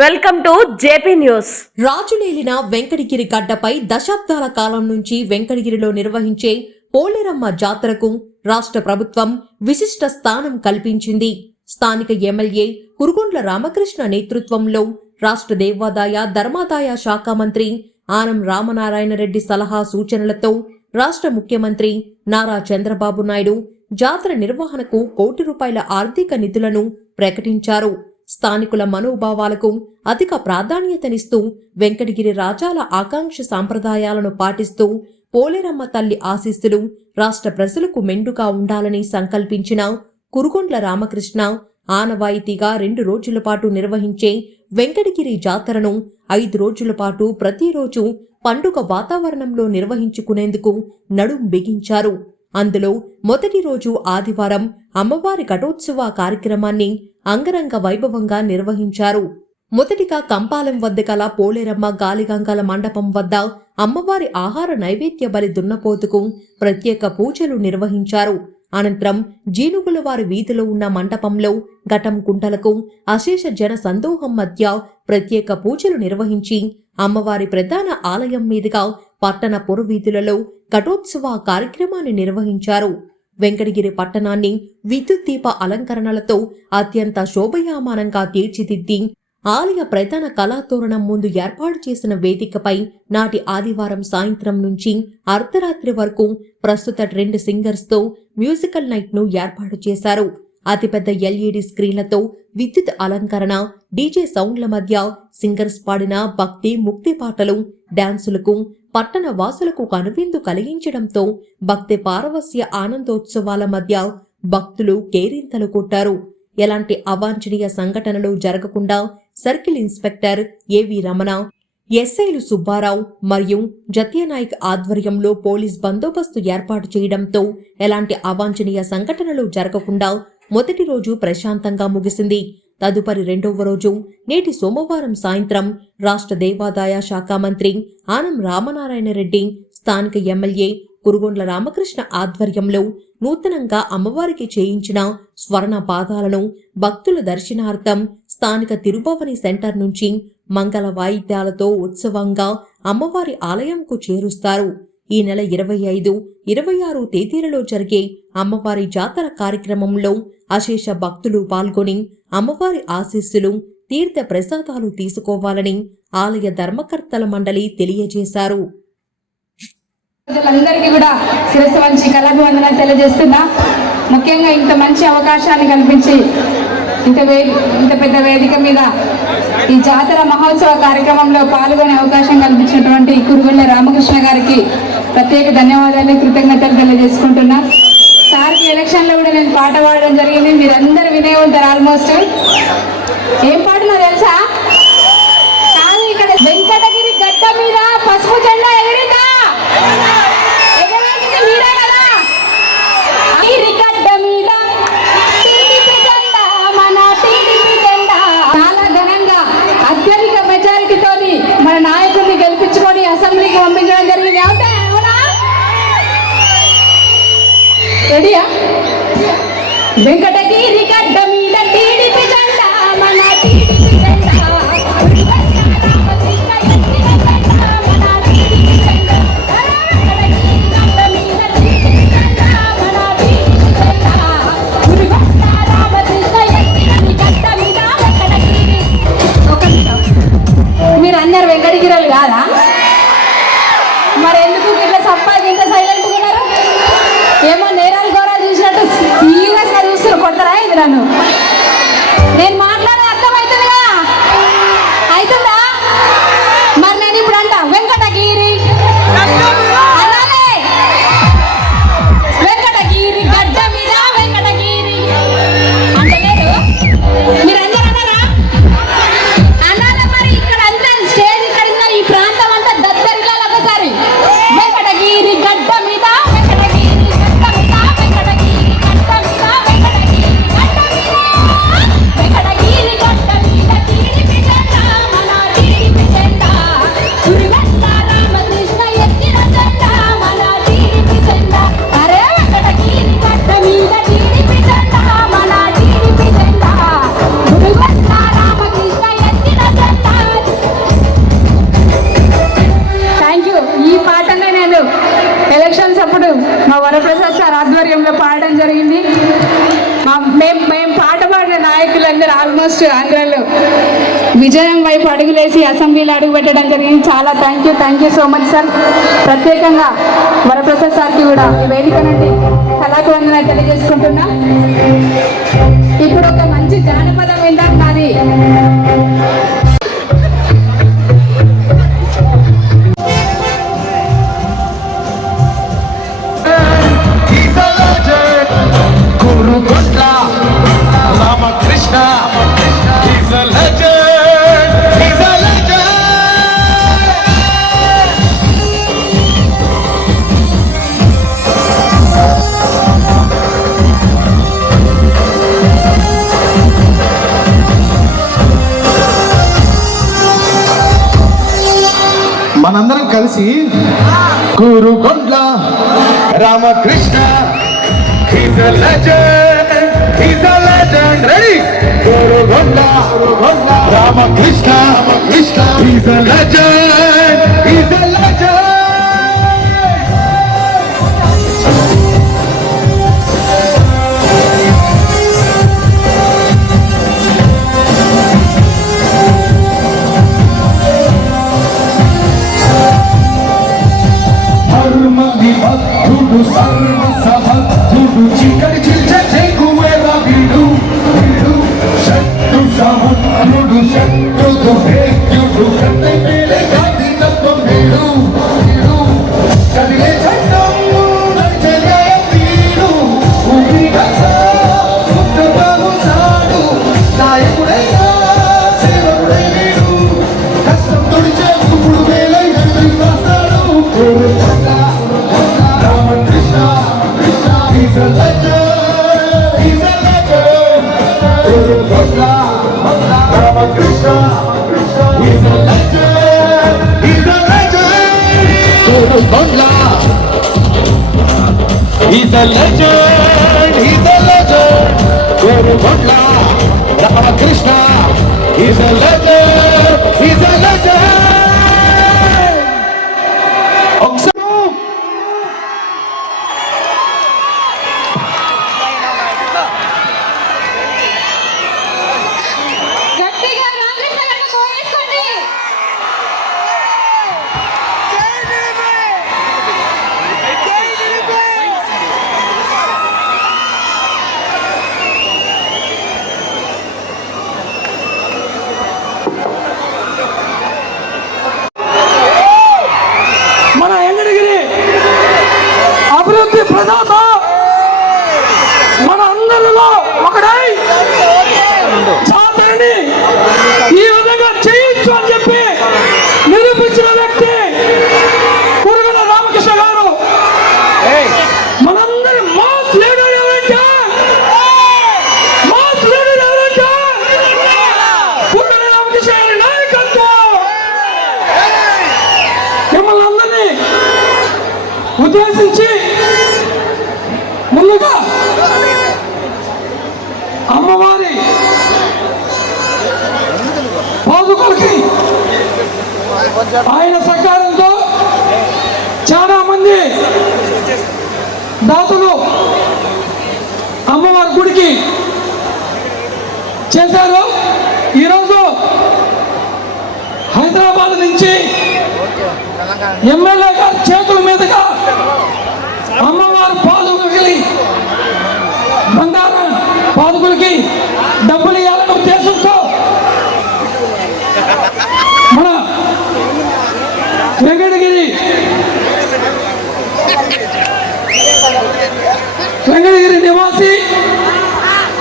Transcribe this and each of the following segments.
Welcome to JP news. రాజులేలిన Venkatagiri గడ్డపై దశాబ్దాల కాలం నుంచి వెంకటగిరిలో నిర్వహించే పోలేరమ్మ జాతరకు రాష్ట్ర ప్రభుత్వం విశిష్ట స్థానం కల్పించింది. స్థానిక ఎమ్మెల్యే కురుగొండ్ల రామకృష్ణ నేతృత్వంలో రాష్ట్ర దేవాదాయ ధర్మాదాయ శాఖ మంత్రి ఆనం రామనారాయణ రెడ్డి సలహా సూచనలతో రాష్ట్ర ముఖ్యమంత్రి నారా చంద్రబాబు నాయుడు జాతర నిర్వహణకు కోటి రూపాయల ఆర్థిక నిధులను ప్రకటించారు. స్థానికుల మనోభావాలకు అధిక ప్రాధాన్యతనిస్తూ వెంకటగిరి రాజాల ఆకాంక్ష సాంప్రదాయాలను పాటిస్తూ పోలేరమ్మ తల్లి ఆశీస్సులు రాష్ట్ర ప్రజలకు మెండుగా ఉండాలని సంకల్పించిన కురుగొండ్ల రామకృష్ణ ఆనవాయితీగా రెండు రోజుల పాటు నిర్వహించే వెంకటగిరి జాతరను ఐదు రోజుల పాటు ప్రతిరోజు పండుగ వాతావరణంలో నిర్వహించుకునేందుకు నడుం బిగించారు. అందులో మొదటి రోజు ఆదివారం అమ్మవారి ఘటోత్సవ కార్యక్రమాన్ని అంగరంగ వైభవంగా నిర్వహించారు. మొదటిగా కంపాలం వద్ద గల పోలేరమ్మ గాలిగంగల మండపం వద్ద అమ్మవారి ఆహార నైవేద్య బలి దున్నపోతుకు ప్రత్యేక పూజలు నిర్వహించారు. అనంతరం జీనుగుల వారి వీధిలో ఉన్న మండపంలో ఘటం కుంటలకు అశేష జన సందోహం మధ్య ప్రత్యేక పూజలు నిర్వహించి అమ్మవారి ప్రధాన ఆలయం మీదుగా పట్టణ పురవీధులలో ఘటోత్సవ కార్యక్రమాన్ని నిర్వహించారు. వెంకటగిరి పట్టణాన్ని విద్యుత్ దీప అలంకరణలతో అత్యంత శోభయామానంగా తీర్చిదిద్ది ఆలయ ప్రధాన కళాతోరణం ముందు ఏర్పాటు చేసిన వేదికపై నాటి ఆదివారం సాయంత్రం నుంచి అర్ధరాత్రి వరకు ప్రస్తుత ట్రెండ్ సింగర్స్తో మ్యూజికల్ నైట్ను ఏర్పాటు చేశారు. అతిపెద్ద ఎల్ఈడి స్క్రీన్లతో విద్యుత్ అలంకరణ డీజే సౌండ్ల మధ్య సింగర్స్ పాడిన భక్తి ముక్తి పాటలు డాన్సులకు పట్టణ వాసులకు కనువిందు కలిగించడంతో భక్తి పారవస్య ఆనందోత్సవాల మధ్య భక్తులు కేరింతలు కొట్టారు. ఎలాంటి అవాంఛనీయ సంఘటనలు జరగకుండా సర్కిల్ ఇన్స్పెక్టర్ ఏవి రమణ ఎస్ఐలు సుబ్బారావు మరియు జత్యనాయక్ ఆధ్వర్యంలో పోలీస్ బందోబస్తు ఏర్పాటు చేయడంతో ఎలాంటి అవాంఛనీయ సంఘటనలు జరగకుండా మొదటి రోజు ప్రశాంతంగా ముగిసింది. తదుపరి రెండవ రోజు నేటి సోమవారం సాయంత్రం రాష్ట్ర దేవాదాయ శాఖ మంత్రి ఆనం రామనారాయణ రెడ్డి స్థానిక ఎమ్మెల్యే కురుగొండ్ల రామకృష్ణ ఆధ్వర్యంలో నూతనంగా అమ్మవారికి చేయించిన స్వర్ణ పాదాలను భక్తుల దర్శనార్థం స్థానిక తిరుభవని సెంటర్ నుంచి మంగళ వాయిద్యాలతో ఉత్సవంగా అమ్మవారి ఆలయంకు చేరుస్తారు. ఈ నెల ఇరవై ఐదు ఇరవై ఆరు తేదీలలో జరిగే అమ్మవారి జాతర కార్యక్రమంలో అశేష భక్తులు పాల్గొని అమ్మవారి ఆశీస్సులు తీర్థ ప్రసాదాలు తీసుకోవాలని ఆలయ ధర్మకర్తల మండలి తెలియజేశారు. ప్రజలందరికీ కూడా శిరస్సు వంచి తెలియజేస్తున్నా. ముఖ్యంగా ఇంత మంచి అవకాశాన్ని కల్పించి ఇంత వే ఇంత పెద్ద వేదిక మీద ఈ జాతర మహోత్సవ కార్యక్రమంలో పాల్గొనే అవకాశం కల్పించినటువంటి కురుగొండ రామకృష్ణ గారికి ప్రత్యేక ధన్యవాదాలు కృతజ్ఞతలు తెలియజేసుకుంటున్నా. సార్కి ఎలక్షన్లో కూడా నేను పాట పాడడం జరిగింది. మీరందరూ వినే ఉంటారు ఆల్మోస్ట్. ఏం పాటలో తెలుసా? కాదు ఇక్కడ వెంకటగిరి గడ్డ మీద పసుపు జెండా ఎగిరిందా? వెంకటగిరి గడ్డ మీద టీడీపీ జెండా మన టీడీపీ జెండా మీరు అన్నారు వెంకటగిరాలు కాదా? నేను విజయం వైపు అడుగులేసి అసెంబ్లీలో అడుగు పెట్టడం జరిగింది. చాలా thank you thank you so much sir ప్రత్యేకంగా వరప్రసాద్ సార్కి కూడా ఈ వేదిక నుండి కళాకు వందన తెలియజేసుకుంటున్నా. ఇప్పుడు ఒక మంచి జానపదం విందాం నాది Guru Golla Ramakrishna He's a legend. He's a legend. Ready? Guru Gonda, Guru Gonda, Ramakrishna, Ramakrishna. He's a legend. He's a legend, he's a legend. Guru Gondla, Ramakrishna. He's a legend, he's a చేశారు. ఈరోజు హైదరాబాద్ నుంచి MLA గారి చేతుల మీదుగా అమ్మవారి పాదుకలకి బంగారం పాదుకులకి డబ్బులు ఇవ్వాలనే ఉద్దేశంతో మన వెంకటగిరి వెంకటగిరి నివాసి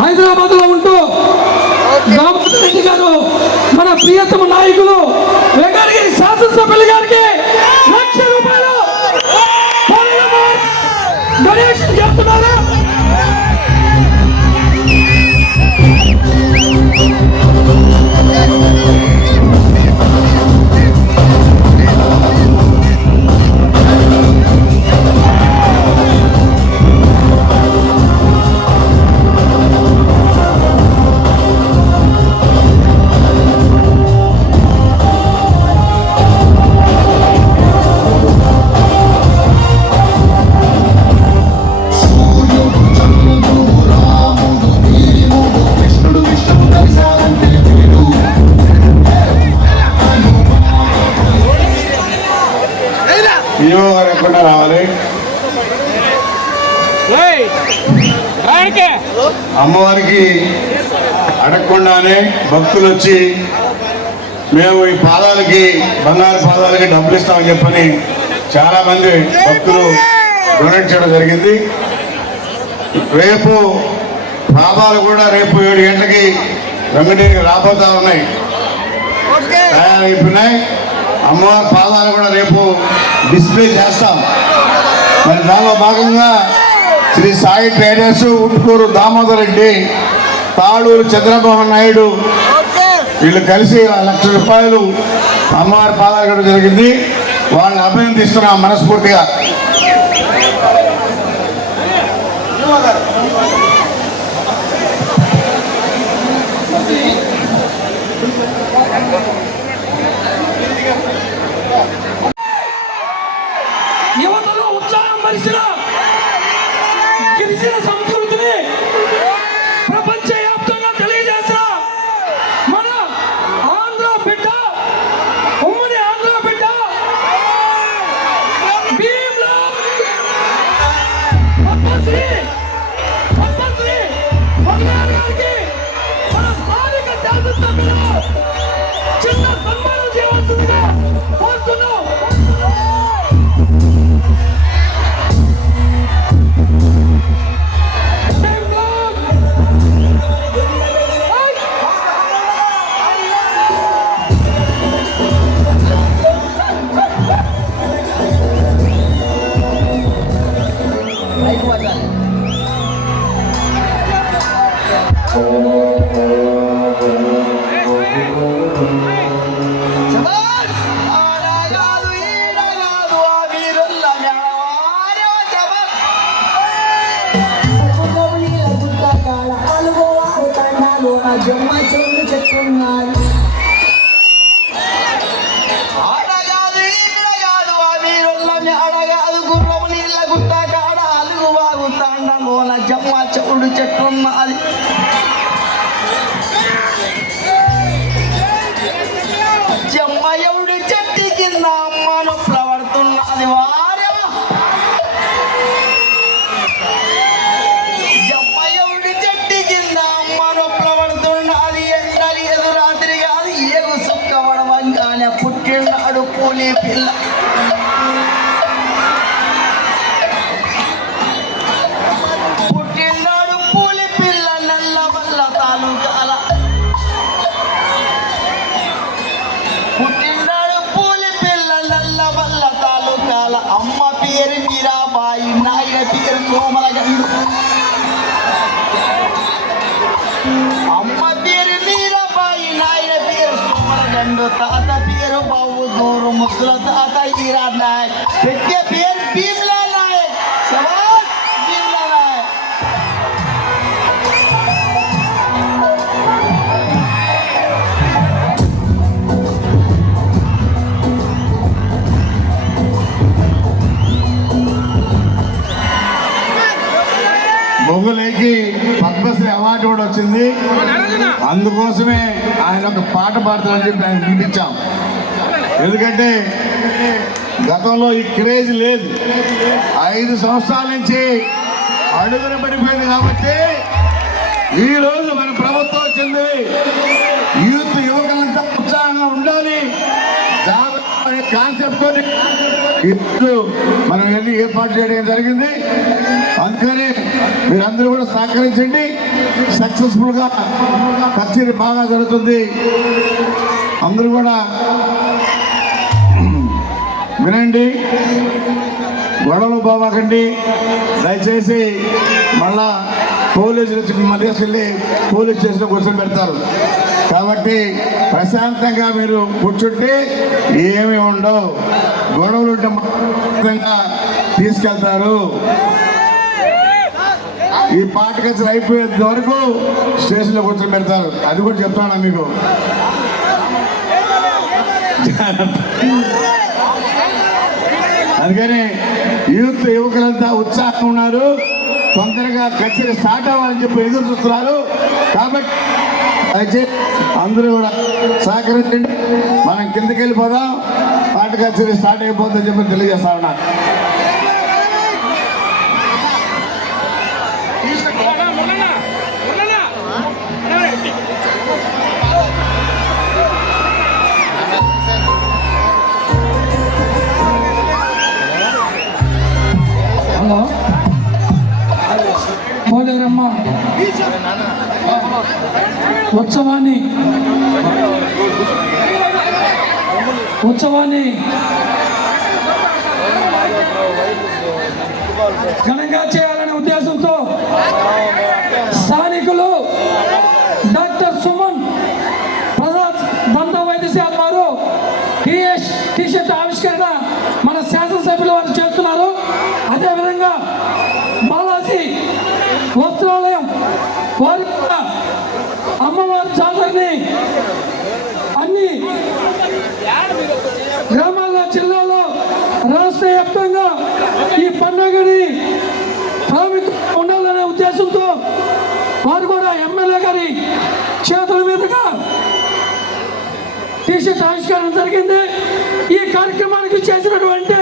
హైదరాబాద్లో ఉంటూ దామోదర్ రెడ్డి గారు మన ప్రియతమ నాయకులు వెంకటగిరి శాసనసభ్యులు గారికి భక్తులు వచ్చి మేము ఈ పాదాలకి బంగారు పాదాలకి డబ్బులు ఇస్తామని చెప్పని చాలా మంది భక్తులు డొనేట్ చేయడం జరిగింది. రేపు పాదాలు కూడా రేపు ఏడు గంటలకి వెంకటగిరికి రాబోతా ఉన్నాయి. తయారైపోయినాయి. అమ్మవారి పాదాలు కూడా రేపు డిస్ప్లే చేస్తాం. మరి దానిలో భాగంగా శ్రీ సాయి ట్రేడర్స్ ఉట్కూరు దామోదర్ రెడ్డి తాళూరు చంద్రమోహన్ నాయుడు. వీళ్ళు కలిసి ఆ లక్ష రూపాయలు అమ్మవారి పాదాలు జరిగింది. వాళ్ళని అభినందిస్తున్నాం మనస్ఫూర్తిగా. యువతలో ఉత్సాహం గిరిజన ulucek koma ali oh my god ಅಮ್ಮ ಬೇರೆ ಮೀರಬಾಯಿ ನಾಯಿರ ಬೇರೆ ಸೋಮರ ಗಂಡ ತಾತ ಬೇರು ಬಾವು ದೂರು ಮುಸಲ ತಾತ ಈರ ನಾಯ್ ಬೆಟ್ಟ ಬೇರು ಬೀಮ್ಲ పార్టీ కూడా వచ్చింది. అందుకోసమే ఆయన ఒక పాట పాడతారని చెప్పి ఆయన వినిపించాం. ఎందుకంటే గతంలో ఈ క్రేజ్ లేదు. ఐదు సంవత్సరాల నుంచి అడుగున పడిపోయింది కాబట్టి ఈ మన ప్రభుత్వం వచ్చింది. యూత్ యువకులంతా ఉత్సాహంగా ఉండాలి. జాగ్రత్త అనే కాన్సెప్ట్ ఇప్పుడు మనం వెళ్ళి ఏర్పాటు చేయడం జరిగింది. అందుకని మీరందరూ కూడా సహకరించండి. సక్సెస్ఫుల్గా కచేరీ బాగా జరుగుతుంది. అందరూ కూడా వినండి. గొడవలు పోవాకండి దయచేసి మళ్ళా పోలీసులు వచ్చి వెళ్ళి పోలీస్ స్టేషన్లో కూర్చొని పెడతారు. కాబట్టి ప్రశాంతంగా మీరు కూర్చుంటే ఏమి ఉండవు. గొడవలు ఉంటే తీసుకెళ్తారు. ఈ పాట కచ్చలు అయిపోయేంత వరకు స్టేషన్లో కూర్చొని పెడతారు. అది కూడా చెప్తాను మీకు? అందుకని యూత్ యువకులంతా ఉత్సాహంగా ఉన్నారు. తొందరగా కచేరీ స్టార్ట్ అవ్వాలని చెప్పి ఎదురు చూస్తున్నారు. కాబట్టి అయితే అందరూ కూడా సహకరించండి. మనం కిందకి వెళ్ళిపోదాం. పాట కచేరీ స్టార్ట్ అయిపోతుందని చెప్పి తెలియజేస్తా ఉన్నాను హలో. పోలేరమ్మా. ఉత్సవాన్ని ఉత్సవాన్ని ఘనంగా చేయాలనే ఉద్దేశంతో స్థానికులు డాక్టర్ సుమన్ ప్రసాద్ దంత వైద్యశాల వారు టీఎస్ టీషర్ట్ ఆవిష్కరణ మన శాసనసభ్యుల వారు చేస్తున్నారు అదేవిధంగా బాలాజీ వస్త్రాలయం వారి కూడా అమ్మవారి అన్ని గ్రామాల్లో జిల్లాలో రాష్ట్ర వ్యాప్తంగా ఈ పండుగని ప్రాముఖ్యత ఉండాలనే ఉద్దేశంతో వారు కూడా ఎమ్మెల్యే గారి చేతుల మీదుగా టీషర్ట్ ఆవిష్కరణ జరిగింది. ఈ కార్యక్రమానికి చేసినటువంటి